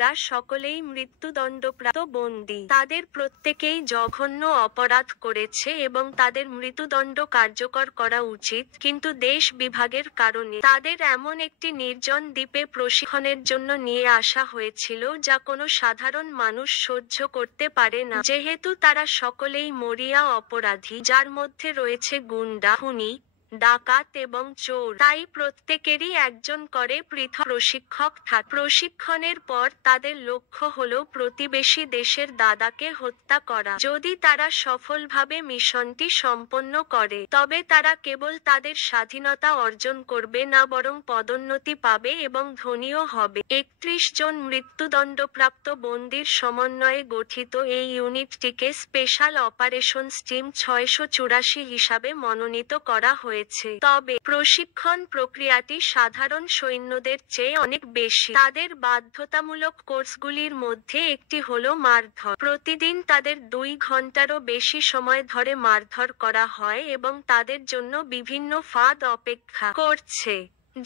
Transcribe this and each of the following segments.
রা সকলেই মৃত্যুদণ্ডপ্রাপ্ত বন্দী। তাদের প্রত্যেকেই জঘন্য অপরাধ করেছে এবং তাদের মৃত্যুদণ্ড কার্যকর করা উচিত, কিন্তু দেশ বিভাগের কারণে তাদের এমন একটি নির্জন দ্বীপে প্রশিক্ষণের জন্য নিয়ে আসা হয়েছিল যা কোনো সাধারণ মানুষ সহ্য করতে পারে না। যেহেতু তারা সকলেই মরিয়া অপরাধী, যার মধ্যে রয়েছে গুন্ডা, খুনি, ডাকাত এবং চোর, তাই প্রত্যেকেরই একজন করে পৃথক প্রশিক্ষক থাকে। প্রশিক্ষণের পর তাদের লক্ষ্য হলো প্রতিবেশী দেশের দাদাকে হত্যা করা। যদি তারা সফলভাবে মিশনটি সম্পন্ন করে, তবে তারা কেবল তাদের স্বাধীনতা অর্জন করবে না, বরং পদোন্নতি পাবে এবং ধনীও হবে। ৩১ জন মৃত্যুদণ্ডপ্রাপ্ত বন্দীর সমন্বয়ে গঠিত এই ইউনিটটিকে স্পেশাল অপারেশনস টিম ৬৮৪ হিসাবে মনোনীত করা হয়েছে। তবে প্রশিক্ষণ প্রক্রিয়াটি সাধারণ সৈন্যদের চেয়ে অনেক বেশি। তাদের বাধ্যতামূলক কোর্সগুলির মধ্যে একটি হলো মারধর। প্রতিদিন তাদের ২ ঘন্টারও বেশি সময় ধরে মারধর করা হয় এবং তাদের জন্য বিভিন্ন ফাঁদ অপেক্ষা করছে।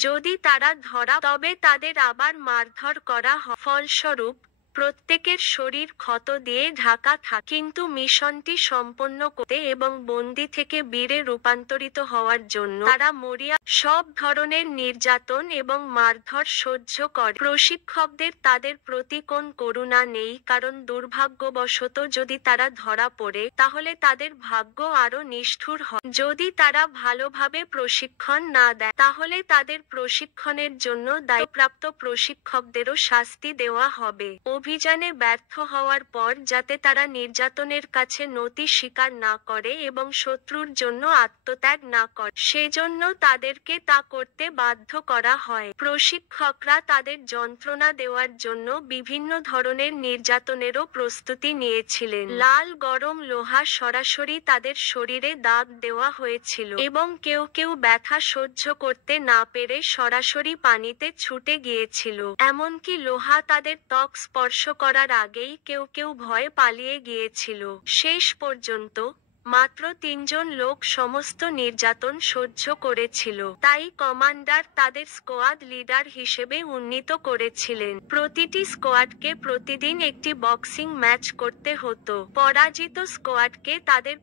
যদি তারা ধরা, তবে তাদের আবার মারধর করা হয়। ফলস্বরূপ প্রত্যেকের শরীর ক্ষত দিয়ে ঢাকা থাকে। কিন্তু মিশনটি সম্পন্ন করতে এবং বন্দী থেকে বীরে রূপান্তরিত হওয়ার জন্য তারা মরিয়া সব ধরনের নির্যাতন এবং মারধর সহ্য করে। প্রশিক্ষকদের তাদের প্রতি কোনো করুণা নেই, কারণ দুর্ভাগ্যবশত যদি তারা ধরা পড়ে, তাহলে তাদের ভাগ্য আরো নিষ্ঠুর হয়। যদি তারা ভালোভাবে প্রশিক্ষণ না দেয়, তাহলে তাদের প্রশিক্ষণের জন্য দায়প্রাপ্ত প্রশিক্ষকদেরও শাস্তি দেওয়া হবে। অভিযানে ব্যর্থ হওয়ার পর যাতে তারা নির্যাতনের কাছে নতি স্বীকার না করে এবং শত্রুর জন্য আত্মত্যাগ না করে, সেজন্য তাদেরকে তা করতে বাধ্য করা হয়। প্রশিক্ষকরা তাদের যন্ত্রণা দেওয়ার জন্য বিভিন্ন ধরনের নির্যাতনেরও প্রস্তুতি নিয়েছিলেন। লাল গরম লোহা সরাসরি তাদের শরীরে দাগ দেওয়া হয়েছিল এবং কেউ কেউ ব্যথা সহ্য করতে না পেরে সরাসরি পানিতে ছুটে গিয়েছিল। এমনকি লোহা তাদের ত্বক স্পর্শ করার আগেই কেউ কেউ ভয়ে পালিয়ে গিয়েছিল। শেষ পর্যন্ত মাত্র ৩ জন লোক সমস্ত নির্যাতন সহ্য করেছিল। তাই কমান্ডার তাদের স্কোয়াড লিডার হিসেবে উন্নীত করেছিলেন। প্রতিটি স্কোয়াডকে প্রতিদিন একটি বক্সিং ম্যাচ করতে হতো। পরাজিত স্কোয়াডকে তাদের